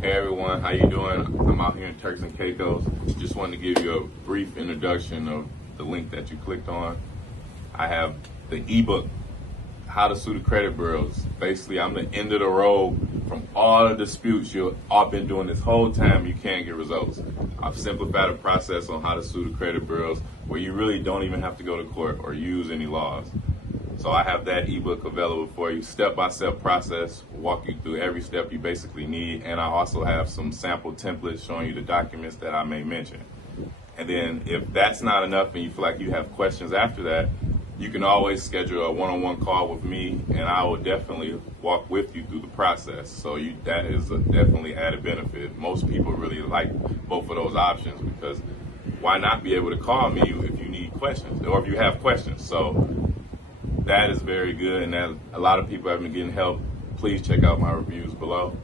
Hey everyone, how you doing? I'm out here in Turks and Caicos. Just wanted to give you a brief introduction of the link that you clicked on. I have the ebook, How to Sue the Credit Bureaus. Basically, I'm the end of the road from all the disputes you've all been doing this whole time you can't get results. I've simplified the process on how to sue the credit bureaus where you really don't even have to go to court or use any laws. So I have that ebook available for you, step-by-step process, walk you through every step you basically need, and I also have some sample templates showing you the documents that I may mention. And then if that's not enough and you feel like you have questions after that, you can always schedule a one-on-one call with me, and I will definitely walk with you through the process. So that is a definitely added benefit. Most people really like both of those options because why not be able to call me if you need questions or if you have questions? So that is very good, and that a lot of people have been getting help. Please check out my reviews below.